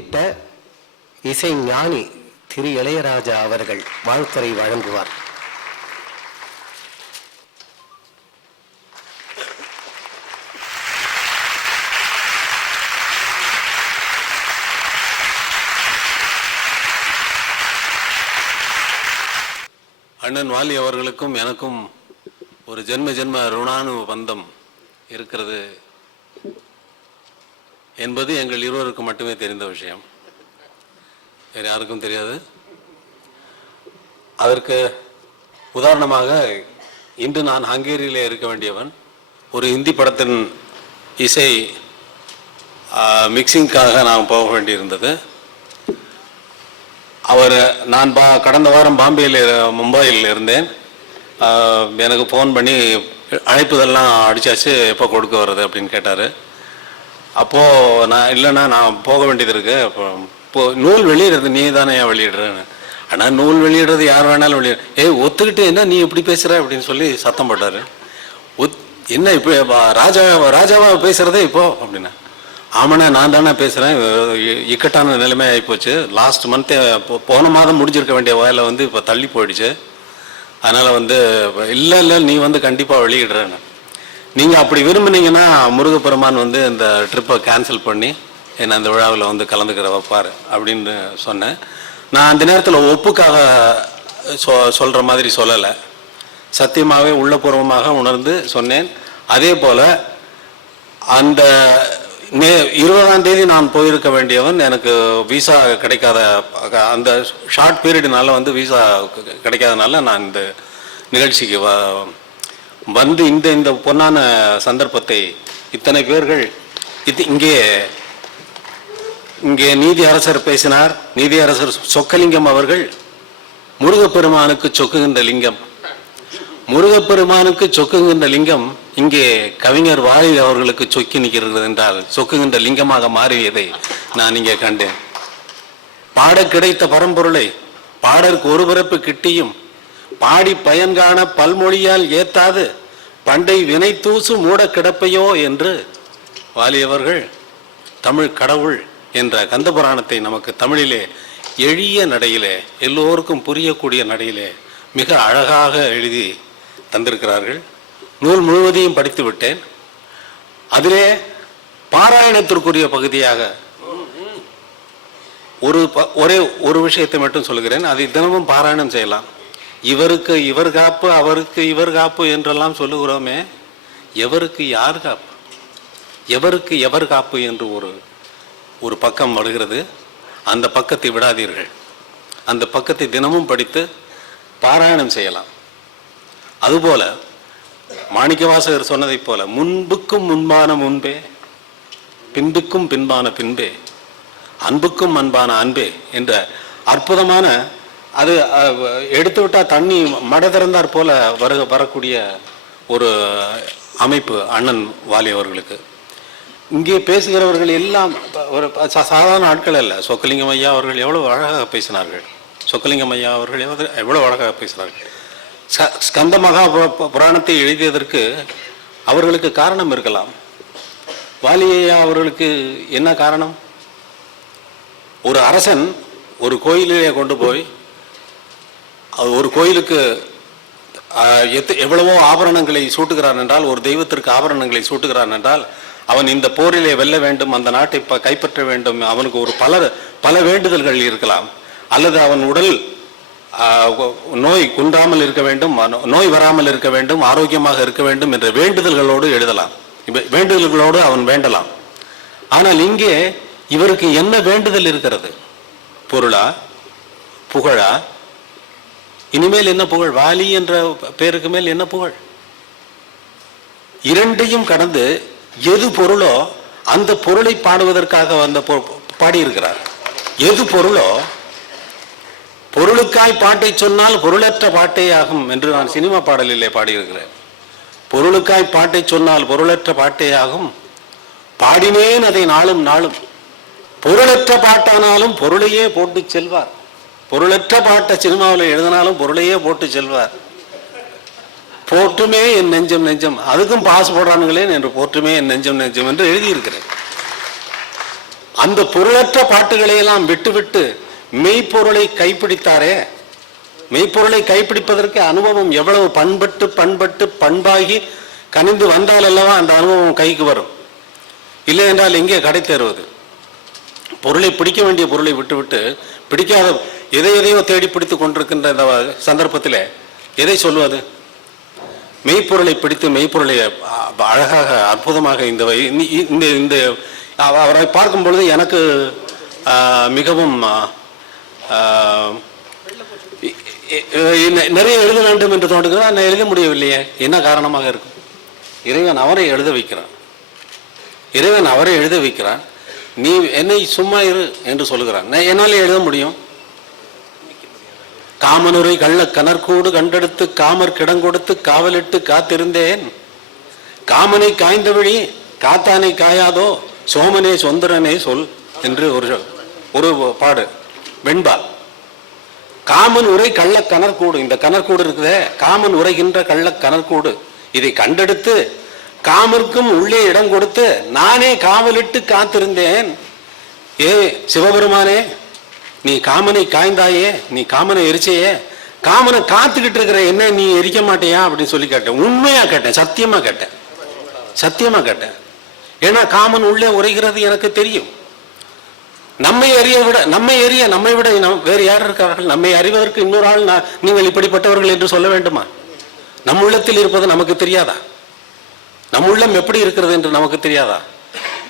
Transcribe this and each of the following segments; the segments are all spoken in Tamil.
வெளியிட்ட இசை ஞானி திரு இளையராஜா அவர்கள் வாழ்த்துரை வழங்குவார். அண்ணன் வாலி அவர்களுக்கும் எனக்கும் ஒரு ஜென்ம ஜென்ம ருணானு பந்தம் இருக்கிறது என்பது எங்கள் இருவருக்கு மட்டுமே தெரிந்த விஷயம், வேறு யாருக்கும் தெரியாது. அதற்கு உதாரணமாக இன்று நான் ஹங்கேரியில் இருக்க வேண்டியவன், ஒரு இந்தி படத்தின் இசை மிக்சிங்காக நான் போக வேண்டியிருந்தது. நான் கடந்த வாரம் மும்பையில் இருந்தேன். எனக்கு ஃபோன் பண்ணி அழைப்புதெல்லாம் அடித்தாச்சு, எப்போ கொடுக்க வர்றது அப்படின்னு கேட்டார். அப்போது நான் இல்லைண்ணா நான் போக வேண்டியது இருக்குது, இப்போ நூல் வெளியிடுறது நீ தானே ஏன் வெளியிடுறேன்னு. ஆனால் நூல் வெளியிடுறது யார் வேணாலும் வெளியிட ஒத்துக்கிட்டு என்ன நீ இப்படி பேசுகிற அப்படின்னு சொல்லி சத்தம் போட்டார். என்ன இப்போ ராஜாவாக பேசுகிறதே இப்போது அப்படின்னா, ஆமாண்ணா நான் தானே பேசுகிறேன், இக்கட்டான நிலைமை ஆகிப்போச்சு. லாஸ்ட் மந்த்தே போன மாதம் முடிஞ்சிருக்க வேண்டிய வேலை இப்போ தள்ளி போயிடுச்சு. அதனால் இல்லை நீ கண்டிப்பாக வெளியிடுறேன்னு. நீங்கள் அப்படி விரும்புனீங்கன்னா முருகப்பெருமான் இந்த ட்ரிப்பை கேன்சல் பண்ணி என்னை அந்த விழாவில் கலந்துக்கிற வைப்பார் அப்படின்னு சொன்னேன். நான் அந்த நேரத்தில் ஒப்புக்காக சொல்கிற மாதிரி சொல்லலை, சத்தியமாகவே உள்ளபூர்வமாக உணர்ந்து சொன்னேன். அதே போல் அந்த 20ஆம் தேதி நான் போயிருக்க வேண்டியவன், எனக்கு விசா கிடைக்காத அந்த ஷார்ட் பீரியடுனால விசா கிடைக்காதனால நான் இந்த நிகழ்ச்சிக்கு இந்த பொன்னான சந்தர்ப்பத்தை இத்தனை பேர்கள் இங்கே நீதி அரசர் பேசினார். நீதி அரசர் சொக்கலிங்கம் அவர்கள் முருகப்பெருமானுக்கு சொக்குகின்ற லிங்கம், முருகப்பெருமானுக்கு சொக்குகின்ற லிங்கம் இங்கே கவிஞர் வாலி அவர்களுக்கு சொக்கி நிற்கிறது என்றால் சொக்குகின்ற லிங்கமாக மாறியதை நான் இங்கே கண்டேன். பாட கிடைத்த பரம்பொருளை பாடற்கு ஒரு பிறப்பு கிட்டியும் பாடி பயன்காண பல்மொழியால் ஏத்தாது பண்டை வினை தூசு மூட கிடப்பையோ என்று வாலி அவர்கள் தமிழ் கடவுள் என்ற கந்த புராணத்தை நமக்கு தமிழிலே எளிய நடையிலே எல்லோருக்கும் புரியக்கூடிய நடையிலே மிக அழகாக எழுதி தந்திருக்கிறார்கள். நூல் முழுவதையும் படித்து விட்டேன். அதிலே பாராயணத்திற்குரிய பகுதியாக ஒரே ஒரு விஷயத்தை மட்டும் சொல்கிறேன். அதை தினமும் பாராயணம் செய்யலாம். இவருக்கு இவர் காப்பு, அவருக்கு இவர் காப்பு என்றெல்லாம் சொல்லுகிறோமே, எவருக்கு யார் காப்பு, எவருக்கு எவர் காப்பு என்று ஒரு பக்கம் வருகிறது. அந்த பக்கத்தை விடாதீர்கள். அந்த பக்கத்தை தினமும் படித்து பாராயணம் செய்யலாம். அதுபோல மாணிக்கவாசகர் சொன்னதைப் போல முன்புக்கும் முன்பான முன்பே, பின்புக்கும் பின்பான பின்பே, அன்புக்கும் அன்பான அன்பே என்ற அற்புதமான, அது எடுத்து விட்டால் தண்ணி மடை திறந்தார் போல வரக்கூடிய ஒரு அமைப்பு அண்ணன் வாலி அவர்களுக்கு. இங்கே பேசுகிறவர்கள் எல்லாம் ஒரு சாதாரண ஆட்கள் அல்ல. சொக்கலிங்கம் ஐயா அவர்கள் எவ்வளோ அழகாக பேசினார்கள். சொக்கலிங்கம் ஐயா அவர்கள் எவ்வளோ அழகாக பேசினார்கள். ஸ்கந்த மகா புராணத்தை எழுதியதற்கு அவர்களுக்கு காரணம் இருக்கலாம். வாலி ஐயா அவர்களுக்கு என்ன காரணம்? ஒரு அரசன் ஒரு கோயிலே கொண்டு போய், ஒரு கோயிலுக்கு எவ்வளவோ ஆபரணங்களை சூட்டுகிறான் என்றால், ஒரு தெய்வத்திற்கு ஆபரணங்களை சூட்டுகிறான் என்றால், அவன் இந்த போரிலே வெல்ல வேண்டும், அந்த நாட்டை கைப்பற்ற வேண்டும், அவனுக்கு ஒரு பல வேண்டுதல்கள் இருக்கலாம். அல்லது அவன் உடல் நோய் குன்றாமல் இருக்க வேண்டும், நோய் வராமல் இருக்க வேண்டும், ஆரோக்கியமாக இருக்க வேண்டும் என்ற வேண்டுதல்களோடு எழுதலாம், வேண்டுதல்களோடு அவன் வேண்டலாம். ஆனால் இங்கே இவருக்கு என்ன வேண்டுதல் இருக்கிறது? பொருளா, புகழா? இனிமேல் என்ன புகழ்? வாலி என்ற பெயருக்கு மேல் என்ன புகழ்? இரண்டையும் கடந்து எது பொருளோ அந்த பொருளை பாடுவதற்காக பாடியிருக்கிறார். எது பொருளோ, பொருளுக்காய் பாட்டை சொன்னால் பொருளற்ற பாட்டே ஆகும் என்று நான் சினிமா பாடலிலே பாடியிருக்கிறேன். பொருளுக்காய் பாட்டை சொன்னால் பொருளற்ற பாட்டே ஆகும், பாடினேன் அதை நாளும் நாளும். பொருளற்ற பாட்டானாலும் பொருளையே போட்டு செல்வார். பொருளற்ற பாட்டை சினிமாவில் எழுதினாலும் பொருளையே போட்டு செல்வார். போற்றுமே என் நெஞ்சம் நெஞ்சம், அதுக்கும் பாஸ் போடுறானுங்களே என்று போற்றுமே என் நெஞ்சம் நெஞ்சம் என்று எழுதியிருக்கிறேன். அந்த பொருளற்ற பாட்டுகளை எல்லாம் விட்டுவிட்டு மெய்ப்பொருளை கைப்பிடித்தாரே, மெய்ப்பொருளை கைப்பிடிப்பதற்கு அனுபவம் எவ்வளவு பண்பட்டு பண்பட்டு பண்பாகி கனிந்து வந்தால் அல்லவா அந்த அனுபவம் கைக்கு வரும். இல்லை என்றால் எங்கே கடை தேர்வது? பொருளை பிடிக்க வேண்டிய பொருளை விட்டுவிட்டு பிடிக்காத எதையோ தேடி பிடித்து கொண்டிருக்கின்ற இந்த சந்தர்ப்பத்தில் எதை சொல்வது? மெய்ப்பொருளை பிடித்து மெய்ப்பொருளை அழகாக அற்புதமாக இந்த அவரை பார்க்கும் பொழுது எனக்கு மிகவும் நிறைய எழுத வேண்டும் என்று தோன்றுகிறது. நான் எழுத முடியவில்லையே. என்ன காரணமாக இருக்கும்? இறைவன் அவரை எழுத வைக்கிறான். இறைவன் அவரை எழுத வைக்கிறான். நீ என்னை சும்மா இரு என்று சொல்லுகிறான். என்னால் எழுத முடியும். காமனுரை கள்ள கனற்கூடு கண்டெடுத்து காமர் கிடங்கொடுத்து காவலிட்டு காத்திருந்தேன். காமனை காய்ந்த வழி காத்தானை காயாதோ சோமனே சொந்தரனே சொல் என்று ஒரு பாடு வெண்பா. காமன் உரை கள்ள கனற்கூடு, இந்த கனற்கூடு இருக்குதே, காமன் உரைகின்ற கள்ள கனற்கூடு, இதை கண்டெடுத்து காமர்க்கும் உள்ளே இடம் கொடுத்து நானே காவலிட்டு காத்திருந்தேன். ஏ சிவபெருமானே, நீ காமனை காய்ந்தாயே, நீ காமனை எரிச்சையே, காமனை காத்துக்கிட்டு இருக்கிற என்ன நீ எரிக்க மாட்டேயா அப்படின்னு சொல்லி கேட்டேன். உண்மையா கேட்டேன், சத்தியமா கேட்டேன், சத்தியமா கேட்டேன். ஏன்னா காமன் உள்ளே உரைகிறது எனக்கு தெரியும். நம்மை விட வேறு யார் இருக்கார்கள்? நம்மை அறிவதற்கு இன்னொரு ஆள் நீங்கள் இப்படிப்பட்டவர்கள் என்று சொல்ல வேண்டுமா? நம் உள்ளத்தில் இருப்பது நமக்கு தெரியாதா? நம் உள்ளம் எப்படி இருக்கிறது என்று நமக்கு தெரியாதா?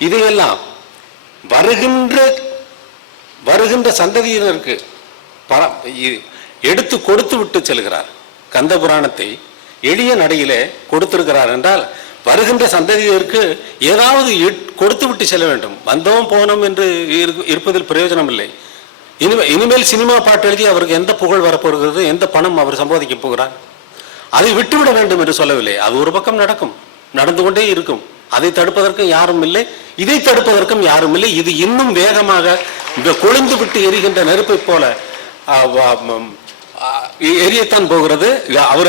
இதையெல்லாம் வருகின்ற சந்ததியினருக்கு எடுத்து கொடுத்து விட்டு செல்கிறார். கந்த புராணத்தை எளிய நடையிலே கொடுத்திருக்கிறார் என்றால் வருகின்ற சந்ததியினருக்கு ஏதாவது கொடுத்து விட்டு செல்ல வேண்டும். வந்தோம் போனோம் என்று இருப்பதில் பிரயோஜனம் இல்லை. இனிமேல் சினிமா பாட்டு எழுதி அவருக்கு எந்த புகழ் வரப்போகிறது, எந்த பணம் அவர் சம்பாதிக்க போகிறார், அதை விட்டுவிட வேண்டும் என்று சொல்லவில்லை. அது ஒரு பக்கம் நடக்கும், நடந்து கொண்டே இருக்கும். அதை தடுப்பதற்கும் யாரும் இல்லை, இதை தடுப்பதற்கும் யாரும் இல்லை. இது இன்னும் வேகமாக கொழுந்து விட்டு எரிகின்ற நெருப்பை போல எரியத்தான் போகிறது. அவர்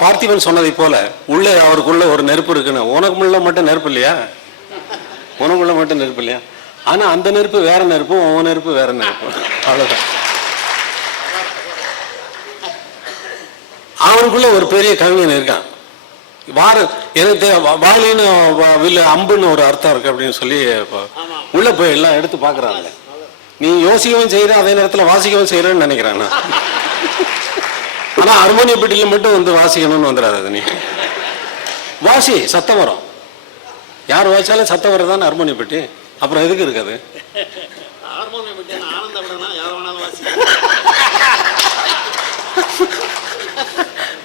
பார்த்திபன் சொன்னதை போல உள்ளே அவருக்குள்ள ஒரு நெருப்பு இருக்குன்னு. உனக்குள்ள மட்டும் நெருப்பு இல்லையா? உனக்குள்ள மட்டும் நெருப்பு இல்லையா? ஆனா அந்த நெருப்பு வேற நெருப்பு, உன் நெருப்பு வேற நெருப்பு. அவ்வளவுதான். அவனுக்குள்ள ஒரு பெரிய கவிஞன் இருக்கான். எனக்கு வாலின்னு இல்ல அம்புன்னு ஒரு அர்த்தம் இருக்கு அப்படின்னு சொல்லி உள்ள போய் எல்லாம் எடுத்து பாக்குறாங்க. நீ யோசிக்கவும் செய்யற, அதே நேரத்தில் வாசிக்கவும் செய்யறன்னு நினைக்கிறான். ஆனா ஹார்மோனிய பெட்டியில மட்டும் வந்து வாசிக்கணும்னு வந்துடாது. நீ வாசி, சத்தம் வரும். யார் வாசிச்சாலும் சத்தம் வர்றதான ஹார்மோனிய பெட்டி. அப்புறம் எதுக்கு இருக்காது?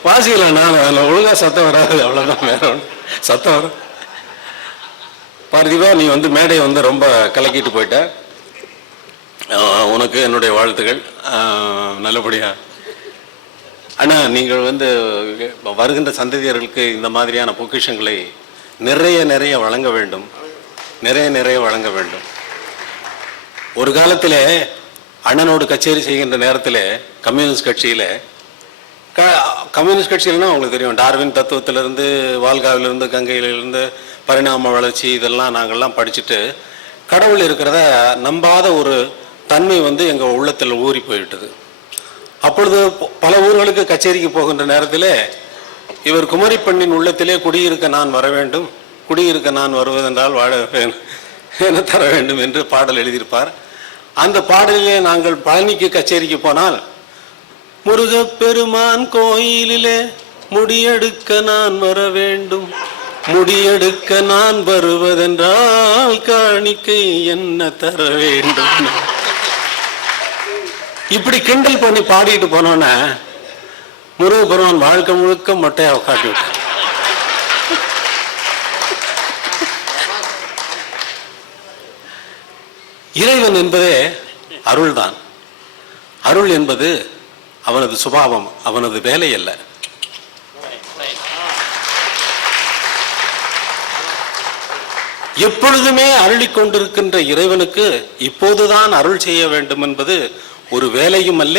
வாசிக்கலாம், நான் அதில் ஒழுங்கா சத்தம் வராது, அவ்வளோதான். வேற ஒன்று சத்தம் வரும். பார்த்திபா, நீ வந்து மேடையை வந்து ரொம்ப கலக்கிட்டு போயிட்ட. உனக்கு என்னுடைய வாழ்த்துக்கள். நல்லபடியா. ஆனால் நீங்கள் வந்து வருகின்ற சந்ததியர்களுக்கு இந்த மாதிரியான பொக்கிஷங்களை நிறைய வழங்க வேண்டும், நிறைய வழங்க வேண்டும். ஒரு காலத்தில் அண்ணனோடு கச்சேரி செய்கின்ற நேரத்தில் கம்யூனிஸ்ட் கட்சியில்னா உங்களுக்கு தெரியும், டார்வின் தத்துவத்திலிருந்து, வால்காவிலிருந்து, கங்கையிலிருந்து, பரிணாம வளர்ச்சி, இதெல்லாம் நாங்கள்லாம் படிச்சுட்டு கடவுள் இருக்கிறத நம்பாத ஒரு தன்மை வந்து எங்கள் உள்ளத்தில் ஊறி போயிட்டது. அப்பொழுது பல ஊர்களுக்கு கச்சேரிக்கு போகின்ற நேரத்தில் இவர் குமரி பெண்ணின் உள்ளத்திலே குடியிருக்க நான் வர வேண்டும், குடியிருக்க நான் வருவதென்றால் வாழ என தர வேண்டும் என்று பாடல் எழுதியிருப்பார். அந்த பாடலிலே நாங்கள் பழனிக்கு கச்சேரிக்கு போனால், முருகப்பெருமான் கோயிலிலே முடியெடுக்க நான் வர வேண்டும், முடியெடுக்க நான் வருவதென்றால் காணிக்கை என்ன தர வேண்டும், இப்படி கிண்டல் பண்ணி பாடிட்டு போனோன்னா முருகப்பெருமான் வாழ்க்கை முழுக்க மொட்டையாக காட்டி விட்டார். இறைவன் என்பதே அருள்தான். அருள் என்பது அவனது சுபாவம், அவனது வேலை அல்ல. எப்பொழுதுமே அருளிக் கொண்டிருக்கின்ற இறைவனுக்கு இப்போதுதான் அருள் செய்ய வேண்டும் என்பது ஒரு வேலையும் அல்ல,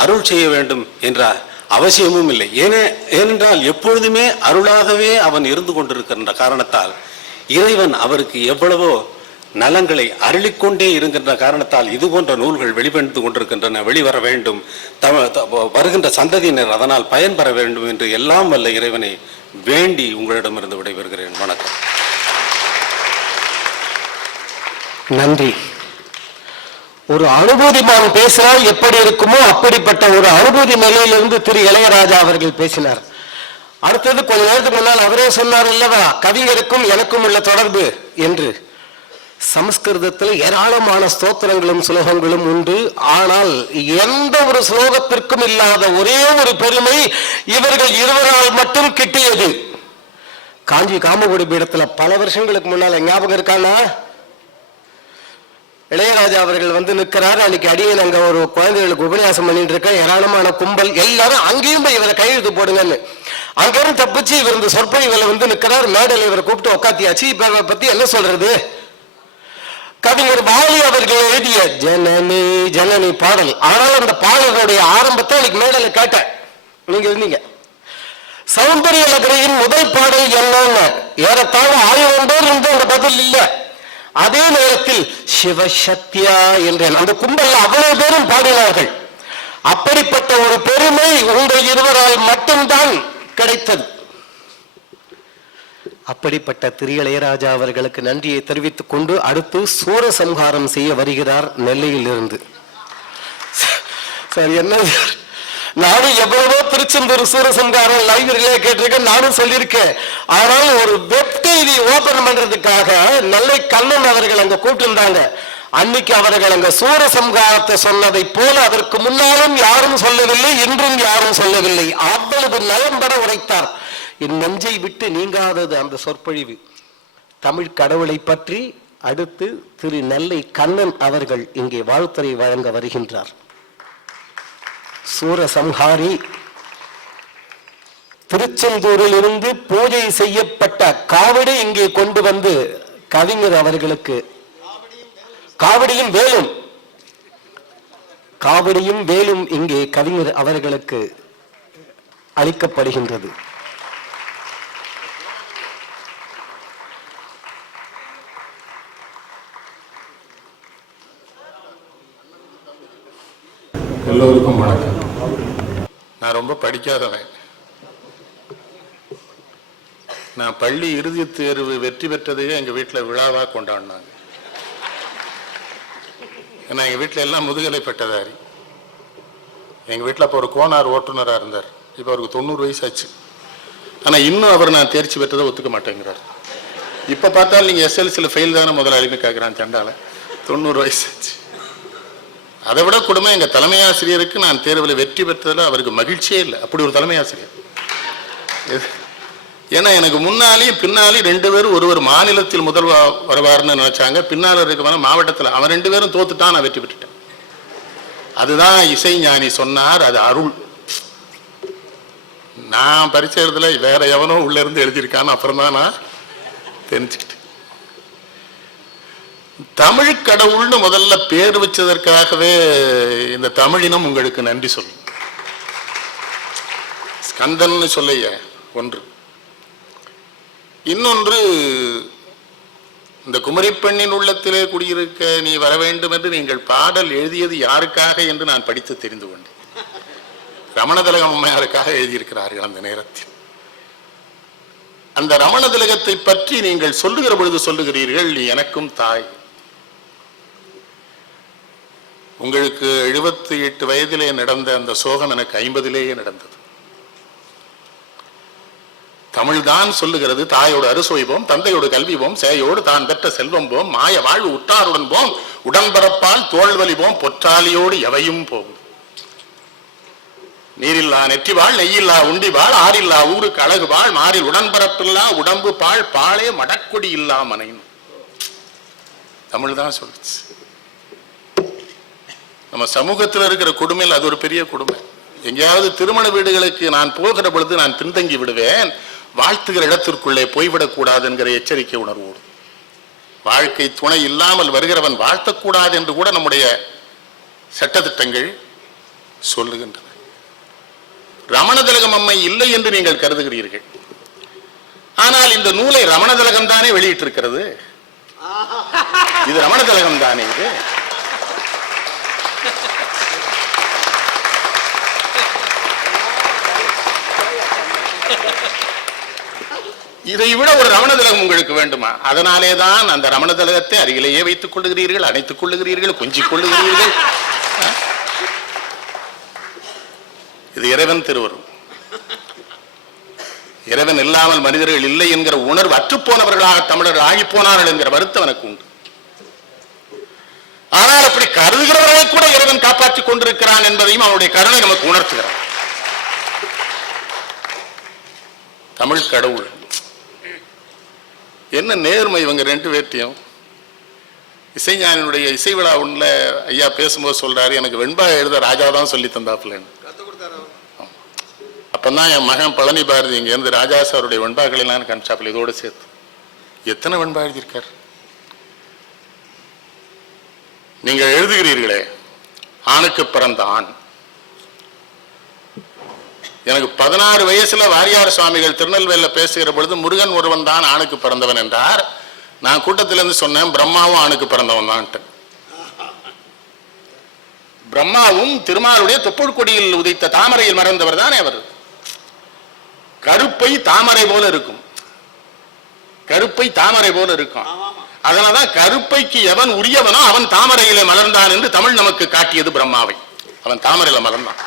அருள் செய்ய வேண்டும் என்ற அவசியமும் இல்லை. ஏனென்றால் எப்பொழுதுமே அருளாகவே அவன் இருந்து கொண்டிருக்கின்ற காரணத்தால் இறைவன் அவருக்கு எவ்வளவோ நலங்களை அருளிக்கொண்டே இருக்கின்ற காரணத்தால் இது போன்ற நூல்கள் வெளிவந்து கொண்டிருக்கின்றன, வெளிவர வேண்டும், வருகின்ற சந்ததியினர் அதனால் பயன்பெற வேண்டும் என்று எல்லாம் வல்ல இறைவனை வேண்டி உங்களிடமிருந்து விடைபெறுகிறேன். வணக்கம். நன்றி. ஒரு அனுபூதிமான் பேசினால் எப்படி இருக்குமோ அப்படிப்பட்ட ஒரு அனுபூதி நிலையிலிருந்து திரு இளையராஜா அவர்கள் பேசினார். அடுத்தது கொஞ்ச நேரத்துக்கு முன்னால் அவரே சொன்னார் அல்லவா, கவிஞருக்கும் எனக்கும் உள்ள தொடர்பு என்று. சமஸ்கிருதத்தில் ஏராளமான ஸ்தோத்திரங்களும் சுலோகங்களும் உண்டு. ஆனால் எந்த ஒரு ஸ்லோகத்திற்கும் இல்லாத ஒரே ஒரு பெருமை இவர்கள் இருவரால் மட்டும் கிட்டியது. காஞ்சி காமகோடி பீடத்துல பல வருஷங்களுக்கு முன்னால ஞாபகம் இருக்கானா, இளையராஜா அவர்கள் வந்து நிற்கிறார். அன்னைக்கு அடியேன் அங்க ஒரு குழந்தைகளுக்கு உபன்யாசம் பண்ணிட்டு இருக்க, ஏராளமான கும்பல் எல்லாரும் அங்கேயும் போய் இவரை கையெழுத்து போடுங்கன்னு. அங்கிருந்து தப்பிச்சு இவர் இந்த சொற்பொழிவுல வந்து நிற்கிறார். மேடல் இவரை கூப்பிட்டு உட்காத்தியாச்சு. இப்ப இவரை பத்தி என்ன சொல்றது? கவிஞர் வாலி அவர்கள் எழுதிய ஜனனி ஜனனி பாடல். ஆனால் அந்த பாடலுடைய ஆரம்பத்தை அன்னைக்கு மேடல கேட்டேன், நீங்க இருந்தீங்க. சௌந்தரிய லகரியின் முதல் பாடல் என்னன்னு ஏறத்தாழ 1000 பேர் இருந்து அந்த பதில் இல்லை. அதே நேரத்தில் சிவசக்தியா என்றேன். அந்த கும்பல்ல அவ்வளவு பேரும் பாடினார்கள். அப்படிப்பட்ட ஒரு பெருமை உங்கள் இருவரால் மட்டும்தான் கிடைத்தது. அப்படிப்பட்ட திரு இளையராஜா அவர்களுக்கு நன்றியை தெரிவித்துக் கொண்டு அடுத்து சூரசம்ஹாரம் செய்ய வருகிறார் நெல்லையில் இருந்து. சரி, என்ன நானும் எவ்வளவோ திருச்செந்தூர் சூரசம்ஹாரம் லைப்ரரியிலே கேட்டிருக்கேன், நானும் சொல்லியிருக்கேன். ஆனால் ஒரு வெப் டிவி ஓபன் பண்றதுக்காக நெல்லை கண்ணன் அவர்கள் அங்க கூப்பிட்டிருந்தாங்க. அன்னைக்கு அவர்கள் அங்க சூரசம்ஹாரத்தை சொன்னதை போல அதற்கு முன்னாலும் யாரும் சொல்லவில்லை, இன்றும் யாரும் சொல்லவில்லை. அவ்வளவு நலம்பட உரைத்தார். என் நெஞ்சை விட்டு நீங்காதது அந்த சொற்பொழிவு. தமிழ் கடவுளை பற்றி அடுத்து திரு நெல்லை கண்ணன் அவர்கள் இங்கே வாழ்த்துரை வழங்க வருகின்றார். சூரசம்ஹாரி திருச்செந்தூரில் இருந்து பூஜை செய்யப்பட்ட காவடி இங்கே கொண்டு வந்து கவிஞர் அவர்களுக்கு காவடியும் வேலும் இங்கே கவிஞர் அவர்களுக்கு அளிக்கப்படுகின்றது. எல்லோருக்கும் வணக்கம். நான் ரொம்ப படிக்காதவன். நான் பள்ளி இறுதி தேர்வு வெற்றி பெற்றதையே எங்கள் வீட்டில் விழாவாக கொண்டாடினாங்க. ஏன்னா எங்கள் வீட்டில் எல்லாம் முதுகலை பட்டதாரி. எங்கள் வீட்டில் அப்போ ஒரு கோனார் ஓட்டுநராக இருந்தார். இப்போ அவருக்கு 90 வயசு ஆச்சு. ஆனால் இன்னும் அவர் நான் தேர்ச்சி பெற்றதை ஒத்துக்க மாட்டேங்கிறார். இப்போ பார்த்தாலும் நீங்கள் எஸ்எல்சியில் ஃபெயில் தானே முதலாளின்னு கேட்குறான் சண்டால. 90 வயசு ஆச்சு. அதை விட கொடுமை, எங்கள் தலைமை ஆசிரியருக்கு நான் தேர்வில் வெற்றி பெற்றதில் அவருக்கு மகிழ்ச்சியே இல்லை. அப்படி ஒரு தலைமை ஆசிரியர். ஏன்னா எனக்கு முன்னாலேயும் பின்னாலேயும் 2 பேரும் ஒருவர் மாநிலத்தில் முதல்வா வருவார்னு நினைச்சாங்க. பின்னால் இருக்க மாவட்டத்தில் அவன் 2 பேரும் தோத்துட்டான், நான் வெற்றி பெற்றுட்டேன். அதுதான் இசை ஞானி சொன்னார், அது அருள். நான் பரிச்சை எழுதல, வேற எவனோ உள்ள இருந்து எழுதியிருக்கான்னு அப்புறம் தான் நான் தெரிஞ்சுக்கிட்டேன். தமிழ் கடவுள்னு முதல்ல பேர் வச்சதற்காகவே இந்த தமிழினம் உங்களுக்கு நன்றி சொல்லும். ஸ்கந்தன்னு சொல்லைய ஒன்று. இன்னொன்று, இந்த குமரிப்பெண்ணின் உள்ளத்திலே குடியிருக்க நீ வர வேண்டும் என்று நீங்கள் பாடல் எழுதியது யாருக்காக என்று நான் படித்து தெரிந்து கொண்டேன். ரமணதிலகம் அம்மையாருக்காக எழுதியிருக்கிறார்கள். அந்த நேரத்தில் அந்த ரமணதிலகத்தை பற்றி நீங்கள் சொல்லுகிற பொழுது சொல்லுகிறீர்கள், நீ எனக்கும் தாய். உங்களுக்கு 78 வயதிலே நடந்த அந்த சோகம் எனக்கு 50லேயே நடந்தது. தமிழ்தான் சொல்லுகிறது, தாயோடு அறுசுவைப்போம், தந்தையோடு கல்விவோம், சேயோடு தான் பெற்ற செல்வம் போம், மாய வாழ்வு உற்றாருடன் போம், உடன்பரப்பால் தோல்வலிவோம், பொற்றாலியோடு எவையும் போகும். நீரில்லா நெற்றிவாள், நெய்யில்லா உண்டிவாள், ஆறில்லா ஊருக்கு அழகு வாழ், மாறில் உடன்பரப்பில்லா உடம்பு பாழ், பாழே மடக்குடி இல்லா மனைன்னு தமிழ் தான் சொல்லுச்சு. நம்ம சமூகத்தில் இருக்கிற கொடுமையில் அது ஒரு பெரிய கொடுமை. எங்கேயாவது திருமண வீடுகளுக்கு நான் போகிற பொழுது நான் பின்தங்கி விடுவேன். வாழ்த்துகிற இடத்திற்குள்ளே போய்விடக்கூடாது என்கிற எச்சரிக்கை உணர்வோடு. வாழ்க்கை துணை இல்லாமல் வருகிறவன் வாழ்த்தக்கூடாது என்று கூட நம்முடைய சட்டத்திட்டங்கள் சொல்லுகின்றன. ரமணதிலகம் அம்மை இல்லை என்று நீங்கள் கருதுகிறீர்கள். ஆனால் இந்த நூலை ரமணதிலகம் தானே வெளியிட்டிருக்கிறது. இது ரமண திலகம் தானே இது. இதை விட ஒரு ரமண திலகம் உங்களுக்கு வேண்டுமா? அதனாலே தான் அந்த ரமண திலகத்தை அருகிலேயே வைத்துக் கொள்ளுகிறீர்கள், அணைத்துக் கொள்ளுகிறீர்கள், கொஞ்சிக் கொள்ளுகிறீர்கள். இது இறைவன் திருவருள். இறைவன் இல்லாமல் மனிதர்கள் இல்லை என்கிற உணர்வு அற்றுப்போனவர்களாக தமிழர்கள் ஆகி போனார்கள் என்கிற வருத்தம் எனக்கு உண்டு. ஆனால் அப்படி கருதுகிறவர்களை கூட இறைவன் காப்பாற்றிக் கொண்டிருக்கிறான் என்பதையும் அவனுடைய கருணை நமக்கு உணர்த்துகிறான். தமிழ் கடவுள் என்ன நேர்மை இவங்க ரெண்டு பேர்த்தையும். இசைஞானியுடைய இசை விழா உள்ள ஐயா பேசும்போது சொல்றாரு, எனக்கு வெண்பா எழுத ராஜா தான் சொல்லி தந்தாப்புலன்னு. அப்பதான் என் மகன் பழனி பாரதி இங்க இருந்து ராஜா சாருடைய வெண்பாக்கள் எல்லாம் கணிச்சாப்புல இதோட சேர்த்து. எத்தனை வெண்பா எழுதியிருக்கார்? நீங்க எழுதுகிறீர்களே ஆணுக்கு பிறந்த ஆண். எனக்கு 16 வயசுல வாரியார் சுவாமிகள் திருநெல்வேலியில பேசுகிற பொழுது முருகன் ஒருவன் தான் ஆணுக்கு பிறந்தவன் என்றார். நான் கூட்டத்திலிருந்து சொன்னேன், பிரம்மாவும் ஆணுக்கு பிறந்தவன் தான். பிரம்மாவும் திருமாலுடைய தொப்புள் கொடியில் உதித்த தாமரையில் மறந்தவர் தான் அவர். கருப்பை தாமரை போல இருக்கும், கருப்பை தாமரை போல இருக்கும். அதனாலதான் கருப்பைக்கு எவன் உரியவனோ அவன் தாமரையில மலர்ந்தான் என்று தமிழ் நமக்கு காட்டியது பிரம்மாவை. அவன் தாமரையில மலர்ந்தான்.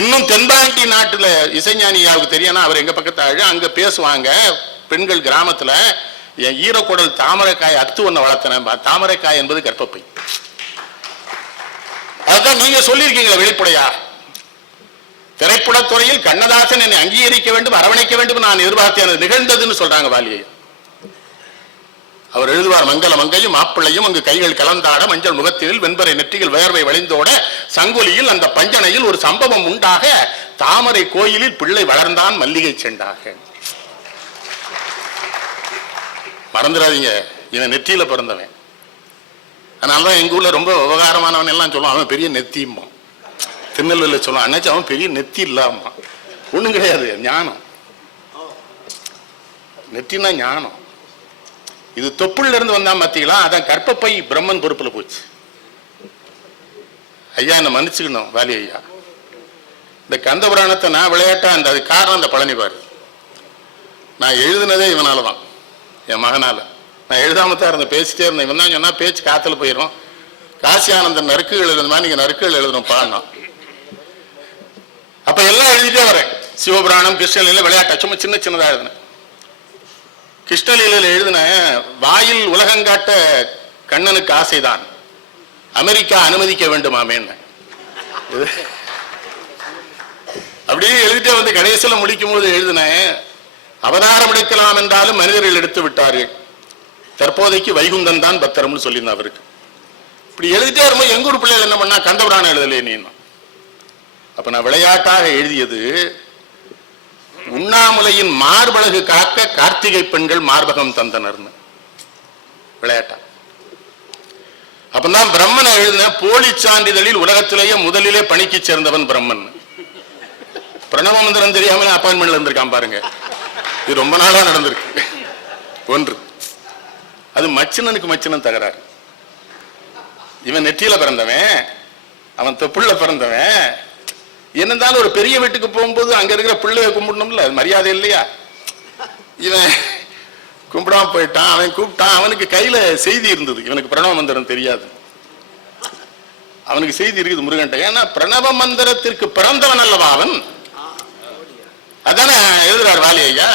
இன்னும் தென்பாண்டி நாட்டுல இசைஞானியாவுக்கு தெரியும், அவர் எங்க பக்கத்து ஆளு, அங்க பேசுவாங்க பெண்கள் கிராமத்துல, என் ஈரக்குடல் தாமரைக்காய் அத்து ஒண்ண வளர்த்தன. தாமரைக்காய் என்பது கர்ப்பப்பை. அதுதான் நீங்க சொல்லியிருக்கீங்களா வெளிப்படையா. திரைப்படத்துறையில் கண்ணதாசன் என்னை அங்கீகரிக்க வேண்டும், அரவணைக்க வேண்டும் நான் எதிர்பார்த்தேன், நிகழ்ந்ததுன்னு சொல்றாங்க வாலியை. அவர் எழுதுவார், மங்கள மங்கையும் மாப்பிள்ளையும் அங்கு கைகள் கலந்தாட, மஞ்சள் முகத்தில் வெண்பரை நெற்றியில் வேர்வை வழிந்தோட, சங்கொலியில் அந்த பஞ்சனையில் ஒரு சம்பவம் உண்டாக, தாமரை கோயிலில் பிள்ளை வளர்ந்தான் மல்லிகை செண்டாக. மறந்துடாதீங்க, இவன் நெற்றியில பிறந்தவன். அதனாலதான் எங்க ஊர்ல ரொம்ப விவகாரமானவன் எல்லாம் சொல்லுவான், அவன் பெரிய நெத்தியுமா. திருநெல்வேலியில் சொல்லுவான், அண்ணாச்சி அவன் பெரிய நெத்தி இல்லாமா. ஒண்ணும் கிடையாது, ஞானம். நெத்தினா ஞானம். இது தொப்புள்ள இருந்து வந்தா பாத்தீங்களா, அதான் கர்ப்பப்பை பிரம்மன் பொறுப்புல போச்சு. ஐயா என்ன மன்னிச்சுக்கணும் வாலி ஐயா, இந்த கந்த புராணத்தை நான் விளையாட்டா அந்த அது காரணம் அந்த பழனி பாரு. நான் எழுதுனதே இவனாலதான், என் மகனால. நான் எழுதாம தான் இருந்தேன், பேசிட்டே இருந்தேன். இவன் தான் சொன்னா பேச்சு காத்துல போயிடும். காசி ஆனந்தன் நறுக்குகள் எழுதுமா, நீங்க நறுக்குகள் எழுதணும் பாடணும். அப்ப எல்லாம் எழுதிட்டே வரேன். சிவபுராணம் கிருஷ்ணலீலை விளையாட்டா சும்மா சின்ன சின்னதா எழுதினேன். கிருஷ்ணலீலையில் எழுதின, வாயில் உலகங்காட்ட கண்ணனுக்கு ஆசைதான், அமெரிக்கா அனுமதிக்க வேண்டுமாமேன்னு அப்படியே எழுதிட்டே வந்து கடைசியில முடிக்கும் போது எழுதின, அவதாரம் எடுக்கலாம் என்றாலும் மனிதர்கள் எடுத்து விட்டார்கள், தற்போதைக்கு வைகுந்தன் தான் பத்திரம்னு சொல்லியிருந்தேன் அவருக்கு. இப்படி எழுதிட்டே வரும்போது எங்க ஊர் பிள்ளைகள் என்ன பண்ணா, கந்தபுராணம் எழுதலே நீ. அப்ப நான் விளையாட்டாக எழுதியது, உண்ணாமுலையின் மார்பழகு காக்க கார்த்திகை பெண்கள் மார்பகம் தந்தனர்னு விளையாட்டா. அப்பதான் பிரம்மனை எழுதின, போலி சான்றிதழில் உலகத்திலேயே முதலிலே பணிக்கு சேர்ந்தவன் பிரம்மன். பிரணவ மந்திரம் தெரியாம அப்பாயின்மெண்ட்ல இருந்திருக்கான் பாருங்க. இது ரொம்ப நாளா நடந்திருக்கு. ஒன்று, அது மச்சினனுக்கு மச்சினன் தகராறு. இவன் நெற்றியில பிறந்தவன், அவன் தொப்புள்ள பிறந்தவன். என்னந்தாலும் ஒரு பெரிய வீட்டுக்கு போகும்போது அங்க இருக்கிற பிள்ளைய கும்பிடணும்ல, அது மரியாதை இல்லையா? இவன் கும்பிடாம போயிட்டான். அவன் கூப்பிட்டான், அவனுக்கு கையில செய்தி இருந்தது, இவனுக்கு பிரணவ மந்திரம் தெரியாது. அவனுக்கு செய்தி இருக்குது முருகன்ட்ட. ஏன்னா பிரணவ மந்திரத்திற்கு பிறந்தவன் அல்லவா அவன். அதானே எழுதுறார் வாலி ஐயா.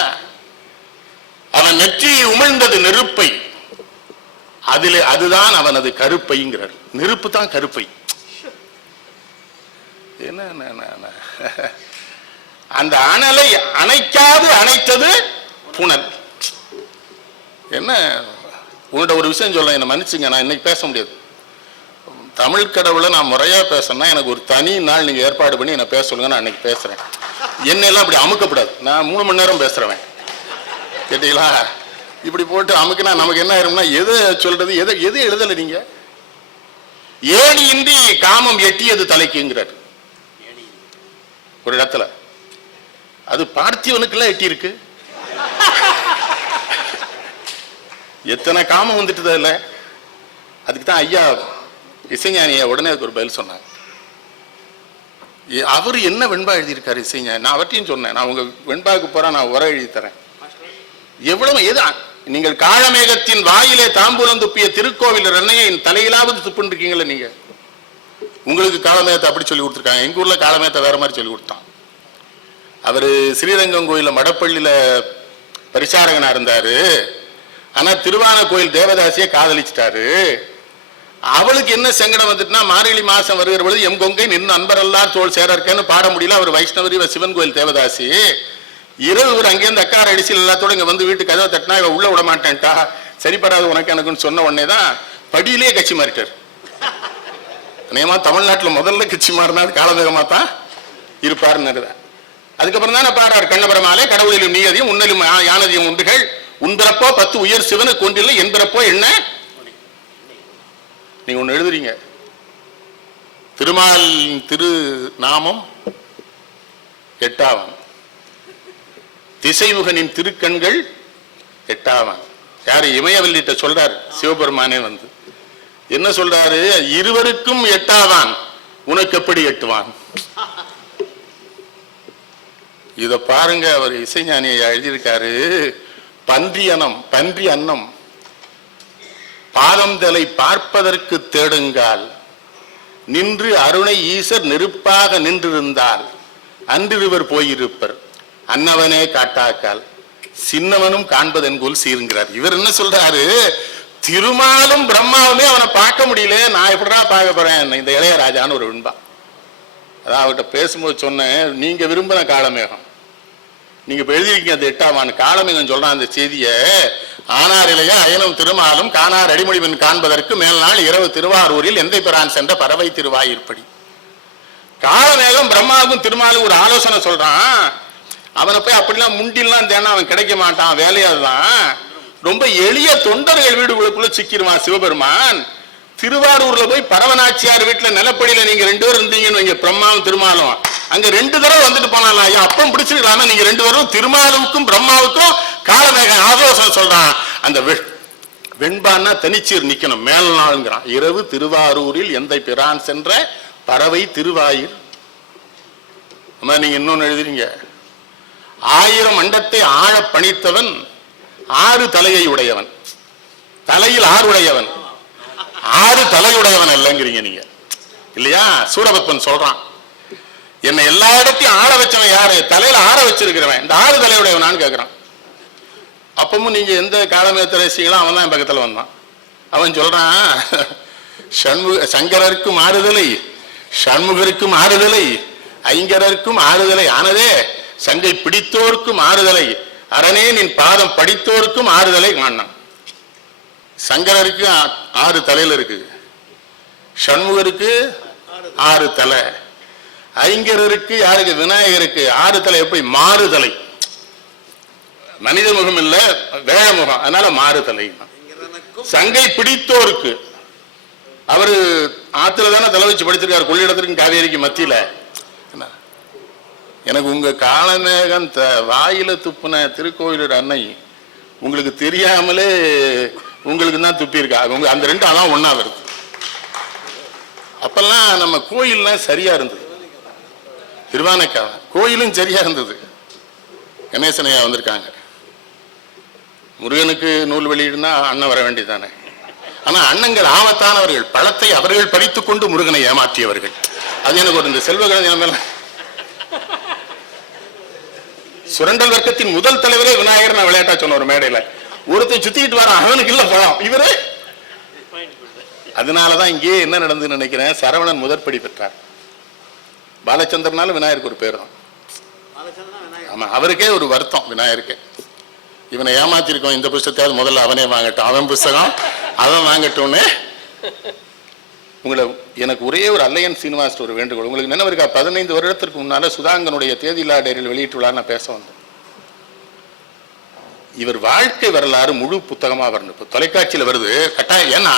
அவன் நெற்றி உமிழ்ந்தது நெருப்பை, அதிலே அதுதான் அவனது கருப்பைங்கிறார். நெருப்பு தான் கருப்பை. என்ன அந்த அனலை அணைக்காது அணைத்தது புனல். என்ன உங்கள்கிட்ட ஒரு விஷயம் சொல்ல, என்ன மன்னிச்சுங்க, நான் இன்னைக்கு பேச முடியாது. தமிழ் கடவுளை நான் முறையா பேசணும்னா எனக்கு ஒரு தனி நாள் நீங்க ஏற்பாடு பண்ணி என்ன பேச சொல்லுங்க, நான் அன்னைக்கு பேசுறேன். என்னெல்லாம் அப்படி அமுக்கப்படாது. நான் 3 மணி நேரம் பேசுறேன் கேட்டீங்களா? இப்படி போட்டு அமுக்குனா நமக்கு என்ன ஆயிரும்னா, எது சொல்றது எது எழுதல. நீங்க ஏணியின்றி காமம் எட்டியது தலைக்குங்கிறார் ஒரு இடத்துல. அது பார்த்திவனுக்குலாம் எட்டி இருக்கு. எத்தனை காமம் வந்துட்டு இல்ல, அதுக்கு தான் ஐயா இசைஞானியை உடனே அதுக்கு ஒரு பதில் சொன்னாங்க. அவர் என்ன வெண்பா எழுதியிருக்காரு இசைஞானி, நான் அவர்த்தையும் சொன்னேன், நான் உங்க வெண்பாவுக்கு போறேன், நான் உரை எழுதி தரேன். எவ்வளவு எது நீங்கள் காளமேகத்தின் வாயிலே தாம்பூலம் துப்பிய திருக்கோவில் ரன்னையை தலையிலாவது துப்புன்னு இருக்கீங்களே நீங்க. உங்களுக்கு காளமேகத்தை அப்படி சொல்லி கொடுத்துருக்காங்க, எங்க ஊர்ல காளமேகத்தை வேற மாதிரி சொல்லி கொடுத்தான். அவரு ஸ்ரீரங்கம் கோயில மடப்பள்ளியில பரிசாரகனா இருந்தாரு. ஆனா திருவான கோயில் தேவதாசியை காதலிச்சிட்டாரு. அவளுக்கு என்ன சங்கடம் வந்துட்டுனா, மார்கழி மாசம் வருகிற பொழுது எம் கொங்கை நின்று அன்பரெல்லாம் தோல் சேரக்கேன்னு பாட முடியல. அவர் வைஷ்ணவரி, சிவன் கோயில் தேவதாசி. இரவு ஒரு அங்கேருந்து அக்கார அடிச்சில் எல்லாத்தோட இங்க வந்து வீட்டு கதவை தட்டினா இவ உள்ள விட மாட்டேன்ட்டா, சரிப்படாது உனக்கு எனக்குன்னு சொன்ன உடனே தான் படியிலே கட்சி மாறிட்டார். நேமா தமிழ்நாட்டில் முதல்ல கட்சி மாறினா காலமேகமா தான் இருப்பாருன்னு. அதுக்கப்புறம் தானே பாடுறாரு, கண்ணபுரமாலே கடவுளிலும் நீயதையும் உன்னலும் யானதையும் உண்டுகள், உன்பிறப்போ 10 உயர் சிவனு கொண்டில்லை என்பிறப்போ என்ன. நீங்க ஒண்ணு எழுதுறீங்க, திருமால் திரு நாமம் 8ஆம், திசைமுகனின் திருக்கண்கள் 8ஆம். யாரு இமயவல்லிட்ட சொல்றாரு சிவபெருமானே வந்து என்ன சொல்றாரு, இருவருக்கும் 8ஆவான், உனக்கு எப்படி 8வான். இத பாருங்க, அவர் இசைஞானியை எழுதியிருக்காரு. பன்றி அன்னம் பாதம் தலை பார்ப்பதற்கு தேடுங்கால், நின்று அருணை ஈசர் நெருப்பாக நின்றிருந்தால் அன்றிருவர் போயிருப்பர், அன்னவனே காட்டாக்கால் சின்னவனும் காண்பதென்கோல் சீருங்கிறார். இவர் என்ன சொல்றாரு, திருமாலும் பிரம்மாவுமே அவனை பார்க்க முடியல, நான் எப்படிடா பார்க்க போறேன். இந்த இளையராஜான்னு ஒரு வெண்பா, அதான் அவர்கிட்ட பேசும்போது சொன்னேன், நீங்க விரும்பின காளமேகம், நீங்க இப்ப எழுதிருக்கீங்க அந்த 8ஆம் காளமேகம் சொல்றான் அந்த செய்திய. ஆனார் இளைய அயனும் திருமாலும் காணார் அடிமொழிவன் காண்பதற்கு மேல் நாள் இரவு திருவாரூரில் எந்தை பெறான் சென்ற பறவை திருவாயிற்படி. காளமேகம் பிரம்மாவுக்கும் திருமாலும் ஒரு ஆலோசனை சொல்றான். அவனை போய் அப்படிலாம் முண்டிலாம் தேனா அவன் கிடைக்க மாட்டான், வேலையாதான். ரொம்ப எளிய தொண்டர்கள் வீடுகளுக்குள்ள சிக்கிடுவான் சிவபெருமான். திருவாரூர்ல போய் பரவனாச்சியார் வீட்டுல நிலப்படியில நீங்க 2 பேரும் இருந்தீங்கன்னு வைங்க, பிரம்மாவும் திருமாலும் அங்க 2 தடவை வந்துட்டு போனாலும் ஐயா அப்பம் பிடிச்சிருக்கலாம. நீங்க 2 பேரும் திருமாலுக்கும் பிரம்மாவுக்கும் காளமேகம் ஆலோசனை சொல்றான். அந்த வெண்பான்னா தனிச்சீர் நிக்கணும், மேல் நாள்ங்கிறான். இரவு திருவாரூரில் எந்தை பிரான் சென்ற பறவை திருவாயிர். நீங்க இன்னொன்னு எழுதுறீங்க, 1000 மண்டத்தை ஆழ பணித்தவன் 6 தலையை உடையவன், தலையில் 6 உடையவன், 6 தலையுடையவன் இல்லைங்கிறீங்க நீங்க இல்லையா. சூரபத்மன் சொல்றான், என்னை எல்லா இடத்தையும் ஆள வச்சவன் யாரு, தலையில ஆற வச்சிருக்கிறவன், இந்த 6 தலையுடையவனான்னு கேட்கிறான். அப்பவும் நீங்க எந்த காலமேகத்தை ரசிகளோ அவன் தான் பக்கத்துல வந்தான். அவன் சொல்றான், சங்கரருக்கும் ஆறுதலை, சண்முகருக்கும் ஆறுதலை, ஐங்கரருக்கும் ஆறுதலை ஆனதே, சங்கை பிடித்தோருக்கும் ஆறுதலை, அரணே நின் பாதம் படித்தோருக்கும் ஆறுதலை காணான். சங்கரருக்கு 6 தலையில இருக்கு, சண்முகருக்கு 6 தலை, ஐங்கரருக்கு யாருக்கு விநாயகருக்கு 6 தலை. எப்படி மாறுதலை, மனித முகம் இல்ல வேழ முகம், அதனால மாறுதலை. சங்கை பிடித்தோருக்கு அவரு ஆத்துல தானே தலை வச்சு படிச்சிருக்காரு, கொள்ளிடத்திற்கும் காவேரிக்கு மத்தியில. எனக்கு உங்க காளமேகம் வாயில துப்புன திருக்கோயிலூர் அன்னை உங்களுக்கு தெரியாமலே உங்களுக்கு தான் துப்பி இருக்கா. அந்த 2 ஆளும் ஒன்னா வருது. அப்பெல்லாம் நம்ம கோயில்லாம் சரியா இருந்தது, திருவானைக்காவ கோயிலும் சரியா இருந்தது. கணேசனையா வந்திருக்காங்க, முருகனுக்கு நூல் வெளியிடுனா அண்ணன் வர வேண்டியதானே. ஆனா அண்ணங்கள் ஆபத்தானவர்கள், பழத்தை அவர்கள் படித்துக் கொண்டு முருகனை ஏமாற்றியவர்கள். அது எனக்கு ஒரு இந்த செல்வ சுரண்டல் வர்க்கத்தின் முதல் தலைவரே விநாயகர். நான் விளையாட்டா சொன்ன ஒரு மேடையில ஒருத்தன் சுத்திட்டு வரான், அவனுக்கு இல்ல பழம் இவரு. அதனாலதான் இங்கே என்ன நடந்துன்னு நினைக்கிறேன், சரவணன் முதற்படி பெற்றார். பாலச்சந்திரனாலும் விநாயகருக்கு ஒரு பேர் தான். ஆமா, அவருக்கே ஒரு வருத்தம் விநாயகருக்கு, இவனை ஏமாத்திருக்கோம், இந்த புஸ்தகத்தையாவது முதல்ல அவனே வாங்கட்டும், அவன் புஸ்தகம் அவன் வாங்கட்டும்னு. உங்களை எனக்கு ஒரே ஒரு அல்லையன் சீனிவாசன் ஒரு வேண்டுகோள். உங்களுக்கு நினைவு இருக்கா, 15 வருடத்திற்கு முன்னால சுதாங்கனுடைய தேதியில்லா டைரியில் வெளியிட்டுள்ளார், நான் பேச வந்தேன். இவர் வாழ்க்கை வரலாறு முழு புத்தகமா வரணும். இப்ப தொலைக்காட்சியில் வருது கட்டாயம். ஏன்னா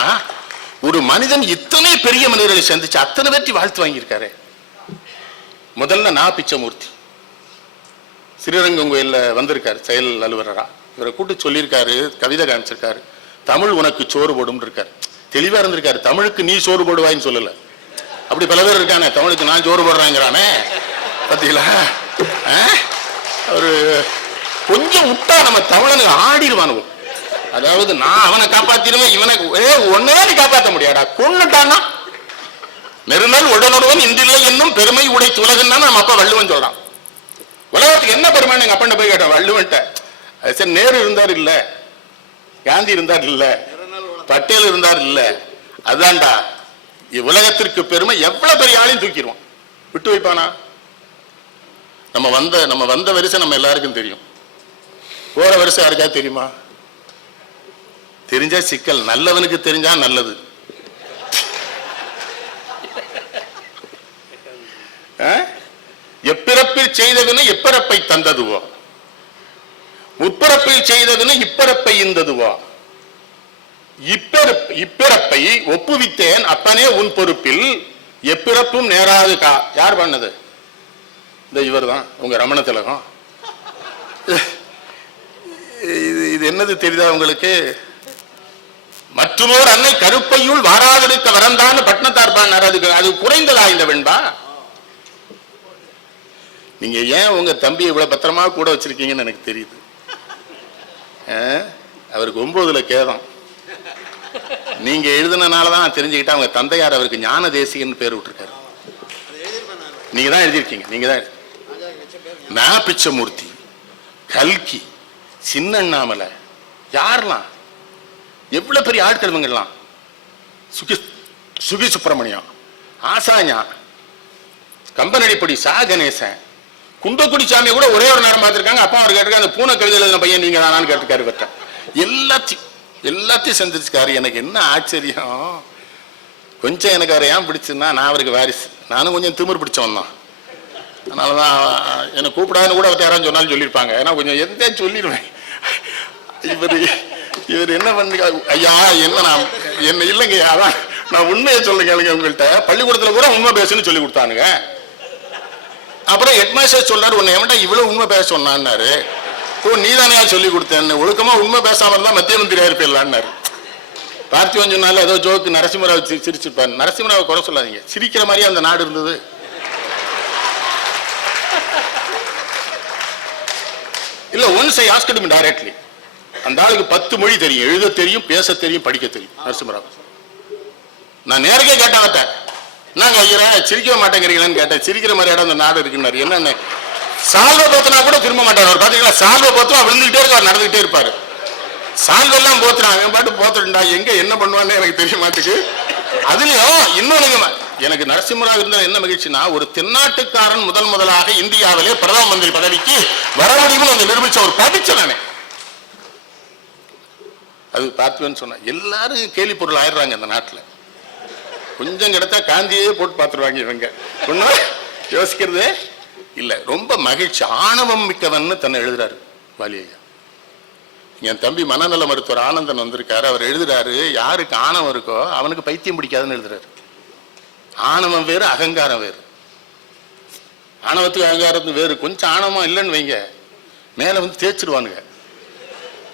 ஒரு மனிதன் இத்தனை பெரிய மனிதர்களை சந்திச்சு அத்தனை பேர்த்தி வாழ்த்து வாங்கியிருக்காரு. முதல்ல நான் பிச்சமூர்த்தி ஸ்ரீரங்கம் கோயில்ல வந்திருக்காரு செயல் அலுவலரா. இவரை கூட்டு சொல்லியிருக்காரு, கவிதை காமிச்சிருக்காரு, தமிழ் உனக்கு சோறு போடும் இருக்காரு. தெளிவா இருந்திருக்காரு. தமிழுக்கு நீ சோறு போடுவாயின்னு சொல்லல. அப்படி பல பேர் இருக்கானே, தமிழுக்கு நான் சோறு போடுறேங்கிறானே, பார்த்தீங்களா? ஒரு கொஞ்சம் விட்டா நம்ம தமிழனுக்கு ஆடிடுவானுவோம். அதாவது நான் அவனை காப்பாத்திடுவேன், இவனை ஒன்னே நீ காப்பாற்ற முடியாடா, கொன்னுட்டான்னா நெருநல் உடனொருவன் இன்றில்லை என்னும் பெருமை உடை உலகன்னா நம்ம அப்பா வள்ளுவன் சொல்றான். உலகத்துக்கு என்ன பெருமைன்னு எங்க அப்பா போய் கேட்டான் வள்ளுவன்ட்ட. சரி, நேரு இருந்தார் இல்ல, காந்தி இருந்தார் இல்ல, பட்டேல் இருந்தார் இல்ல, அதான்டா உலகத்திற்கு பெருமை. எவ்வளவு பெரிய ஆளையும் தூக்கிடுவான், விட்டு வைப்பானா? நம்ம வந்த வரிசை நம்ம எல்லாருக்கும் தெரியும். போற வரிசை யாருக்காவது தெரியுமா? தெரிஞ்சா சிக்கல், நல்லவனுக்கு தெரிஞ்சா நல்லது. எப்பிறப்பில் செய்ததுன்னு எப்பிறப்பை தந்ததுவோ, முப்பிறப்பில் செய்ததுன்னு இப்பிறப்பை இந்ததுவோ, இப்பிறப்பை ஒப்புவித்தேன் அப்பனே உன் பொறுப்பில் எப்பிறப்பும் நேராது கா. யார் பண்ணது? இந்த இவர் தான், உங்க ரமண திலகம். இது என்னது தெரியுதா உங்களுக்கு? மற்றொரு அன்னை கருப்பையுள் வாராதிருக்க வரந்தான்னு பட்னத்தார் பாடினார். அது குறைந்ததா இந்த வெண்பா? நீங்க ஏன் உங்க தம்பி இவ்வளவு பத்திரமா கூட வச்சிருக்கீங்கன்னு எனக்கு தெரியுது. அவருக்கு 9ல கேதம். நீங்க எழுதுனனாலதான் தெரிஞ்சுக்கிட்டா அவங்க தந்தையார் அவருக்கு ஞான தேசிகன்னு பேர் விட்டுருக்காரு. நீங்க தான் எழுதியிருக்கீங்க. நீங்க தான் நான் பிச்சமூர்த்தி, கல்கி, சின்னண்ணாமலை, யாரெல்லாம் எவ்வளவு பெரிய ஆட்கள் இவங்கெல்லாம். சுகி சுப்பிரமணியம், ஆசாஞா, கம்பனடிப்படி, சா கணேசன், குண்டக்குடி சாமி கூட ஒரே ஒரு நேரம் பார்த்திருக்காங்க. அப்பா அவர் கேட்டிருக்காங்க, அந்த பூனை கவிதை எழுதின பையன் நீங்க தானான்னு கேட்டிருக்காரு. இவர்கிட்ட எல்லாத்தையும் செஞ்சிருக்காரு. எனக்கு என்ன ஆச்சரியம், கொஞ்சம் எனக்கு அவரை ஏன் பிடிச்சுன்னா, நான் அவருக்கு வாரிசு. நானும் கொஞ்சம் திமிர் பிடிச்சவன் தான். அதனாலதான் என்னை கூப்பிடாதுன்னு கூட அவர் யாராவது சொன்னாலும் சொல்லியிருப்பாங்க. ஏன்னா கொஞ்சம் எந்த சொல்லிடுவேன். இவர் என்ன பண்ணி, ஐயா என்ன இல்லைங்க, அதான் நான் உண்மையை சொல்லுங்க உங்கள்கிட்ட. பள்ளிக்கூடத்துல கூட உண்மை பேசுன்னு சொல்லி கொடுத்தானுங்க. அப்புறம் ஹெட்மாஸ்டர் சொல்றாரு, உன்னை எவன்டா இவ்வளவு உண்மை பேச சொன்னான்னாரு. ஓ, நீ தானே சொல்லி கொடுத்தேன்னு. ஒழுக்கமா உண்மை பேசாம இருந்தா மத்திய மந்திரி ஆயிருப்பிடலான்னாரு. பார்த்திவன் சொன்னாலும் ஏதோ ஜோக்கு நரசிம்மராவ் சிரிச்சிருப்பாரு. நரசிம்மராவை குறை சொல்லாதீங்க, சிரிக்கிற மாதிரியே அந்த நாடு இருந்தது. இல்ல, ஒன்ஸ் ஐ ஆஸ்க்ட் ஹிம் டைரக்ட்லி. அந்த ஆளுக்கு 10 மொழி தெரியும், எழுத தெரியும், பேச தெரியும், படிக்க தெரியும். நரசிம்மராவ் நான் நேரடியா கேட்டேன், என்னங்க ஐயரா சிரிக்க மாட்டேங்கிறீங்களான்னு கேட்டேன். சிரிக்கிற மாதிரியாட அந்த நாடு இருக்குன்னாரு. என்னன்னு சால்வை போத்தினா கூட திரும்ப மாட்டார் அவர். பாத்தீங்களா, சால்வை போத்துனா விழுந்துகிட்டே இருக்கார், நடந்துகிட்டே இருப்பாரு. சால்வெல்லாம் போத்துறான், அவன் பாட்டு போத்துட்டா எங்க என்ன பண்ணுவான்னு எனக்கு தெரிய மாட்டுக்கு. அதுலயும் இன்னொன்னு, எனக்கு நரசிம்மராவ் இருந்த என்ன மகிழ்ச்சினா, ஒரு தென்னாட்டுக்காரன் முதலாக இந்தியாவிலே பிரதம மந்திரி பதவிக்கு வர முடியும்னு அந்த நிரூபிச்ச ஒரு படிச்ச நானே. அது பார்த்துவேன்னு சொன்ன எல்லாரும் கேலி பொருள் ஆயிடுறாங்க இந்த நாட்டில். கொஞ்சம் கிடைத்தா காந்தியே போட்டு பார்த்துருவாங்க இவங்க. ஒன்றும் யோசிக்கிறதே இல்லை. ரொம்ப மகிழ்ச்சி. ஆணவம் மிக்கவன்னு தன்னை எழுதுறாரு வாலி ஐயா. என் தம்பி மனநல மருத்துவர் ஆனந்தன் வந்திருக்காரு. அவர் எழுதுறாரு, யாருக்கு ஆணவம் இருக்கோ அவனுக்கு பைத்தியம் பிடிக்காதுன்னு எழுதுறாரு. ஆணவம் வேறு, அகங்காரம் வேறு. ஆணவத்துக்கு அகங்காரத்துக்கு வேறு. கொஞ்சம் ஆணவமா இல்லைன்னு வைங்க, மேல வந்து தேய்ச்சிருவானுங்க.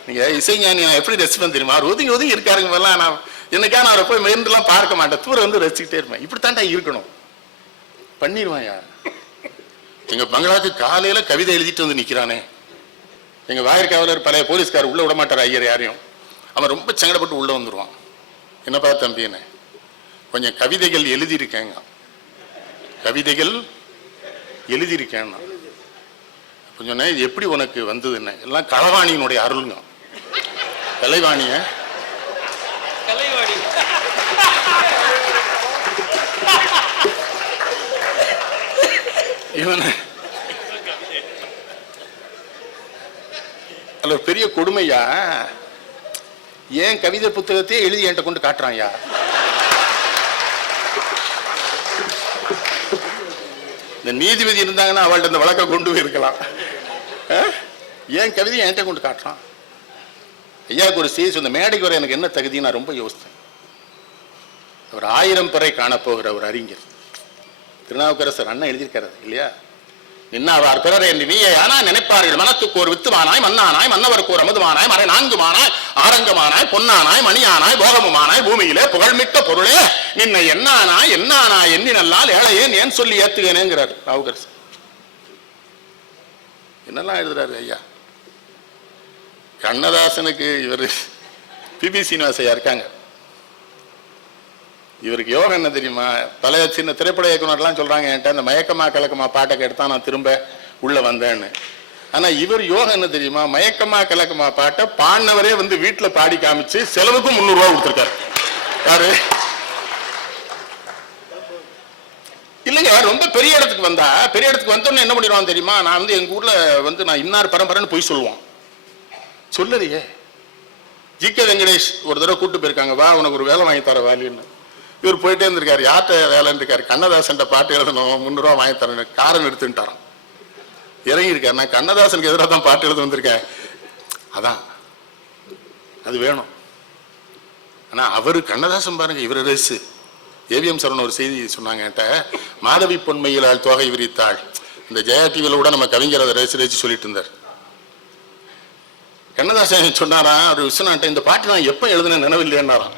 நீங்க இசைஞானி நான் எப்படி ரசிப்பேன் தெரியுமா? அவர் ஒதுங்கி ஒதுங்கி இருக்காருங்க போதெல்லாம் நான் என்னைக்கா நான் அவரை போய் மெயின்லாம் பார்க்க மாட்டேன், தூர வந்து ரசிக்கிட்டே இருப்பேன். இப்படித்தான்டா இருக்கணும், பண்ணிடுவான். எங்க பங்களாக்கு காலையில கவிதை எழுதிட்டு வந்து நிக்கிறானே எங்க வாயிற்காவலர், பழைய போலீஸ்கார் உள்ள விட மாட்டார் ஐயர் யாரையும். அவன் ரொம்ப சங்கடப்பட்டு உள்ள வந்துருவான். என்னப்பா தம்பின்னு, கொஞ்சம் கவிதைகள் எழுதியிருக்கேங்க, கவிதைகள் எழுதியிருக்கேன். கொஞ்சம் இது எப்படி உனக்கு வந்தது? என்ன எல்லாம் களவாணியினுடைய அருளுங்க. கலைவாணிய இவன் அல்ல, பெரிய கொடுமையா. ஏன் கவிதை புத்தகத்தையே எழுதி என்கிட்ட கொண்டு காட்டுறான்யா. இந்த நீதிபதி இருந்தாங்கன்னா அவள்கிட்ட இந்த வழக்கை கொண்டு போயிருக்கலாம். ஏன் கவிதையை என்கிட்ட கொண்டு காட்டுறான்? ஐயாவுக்கு ஒரு செய்தி சொன்ன, மேடைக்கு வர எனக்கு என்ன தகுதி நான் ரொம்ப யோசித்தேன். அவர் 1000 பிறை காணப்போகிற ஒரு அறிஞர். திருநாவுக்கரசர் அண்ணன் எழுதியிருக்காரு இல்லையா? நின்னாவார் பிறரே என்று நீயே ஆனா நினைப்பார்கள் மனத்துக்கு ஒரு வித்துமானாய் மன்னானாய் மன்னவருக்கு ஒரு அமுதுமானாய் மறை நான்குமானாய் ஆரங்கமானாய் பொன்னானாய் மணியானாய் போகமுமானாய் பூமியிலே புகழ்மிக்க பொருளே நின்னை என்னானாய் எண்ணி நல்லால் ஏழையேன் ஏன் சொல்லி ஏத்துகனேங்கிறார் நாவுக்கரசு. என்னெல்லாம் எழுதுறாரு ஐயா. கண்ணதாசனுக்கு இவர் பிபி சீனிவாசையா இருக்காங்க. இவருக்கு யோகம் என்ன தெரியுமா? பழைய சின்ன திரைப்பட இயக்குனர்லாம் சொல்றாங்க என்கிட்ட இந்த மயக்கமா கலக்கமா பாட்டை கேட்டுதான் நான் திரும்ப உள்ள வந்தேன்னு. ஆனா இவர் யோகம் என்ன தெரியுமா? மயக்கமா கலக்கமா பாட்டை பாடினவரே வந்து வீட்டுல பாடி காமிச்சு செலவுக்கும் 300 ரூபாய் கொடுத்துருக்காரு. யாரு? இல்லைங்க, ரொம்ப பெரிய இடத்துக்கு வந்தா, பெரிய இடத்துக்கு வந்தோன்னு என்ன பண்ணிடுவான் தெரியுமா? நான் வந்து எங்க ஊர்ல வந்து நான் இன்னார் பரம்பரைன்னு போய் சொல்லுவான். சொல்லலையே. ஜி.கே. வெங்கடேஷ் ஒரு தடவை கூட்டு போயிருக்காங்க, வா உனக்கு ஒரு வேலை வாங்கி தர வேலைன்னு. இவர் போயிட்டே இருந்திருக்காரு. யார்கிட்ட வேலைன்னு இருக்காரு? கண்ணதாசன் பாட்டு எழுதணும், 300 ரூபா வாங்கி தரேன், காரன் எடுத்துட்டாரான். இறங்கி இருக்காரு. நான் கண்ணதாசனுக்கு எதிராக தான் பாட்டு எழுத வந்திருக்கேன். அதான் அது வேணும். ஆனா அவரு கண்ணதாசன் பாருங்க, இவர் ரேசு. ஏவிஎம் சரவணன் ஒரு செய்தி சொன்னாங்க என்கிட்ட, மாதவி பொன்மையிலால் தொகை விரித்தாள். இந்த ஜெயா டிவியில கூட நம்ம கவிஞர் அதை ரேச்சு சொல்லிட்டு இருந்தார். கண்ணதாசன் சொன்னாராம் ஒரு விஸ்வநாட்டை, இந்த பாட்டு நான் எப்ப எழுதுன நினைவில்லைன்னாராம்.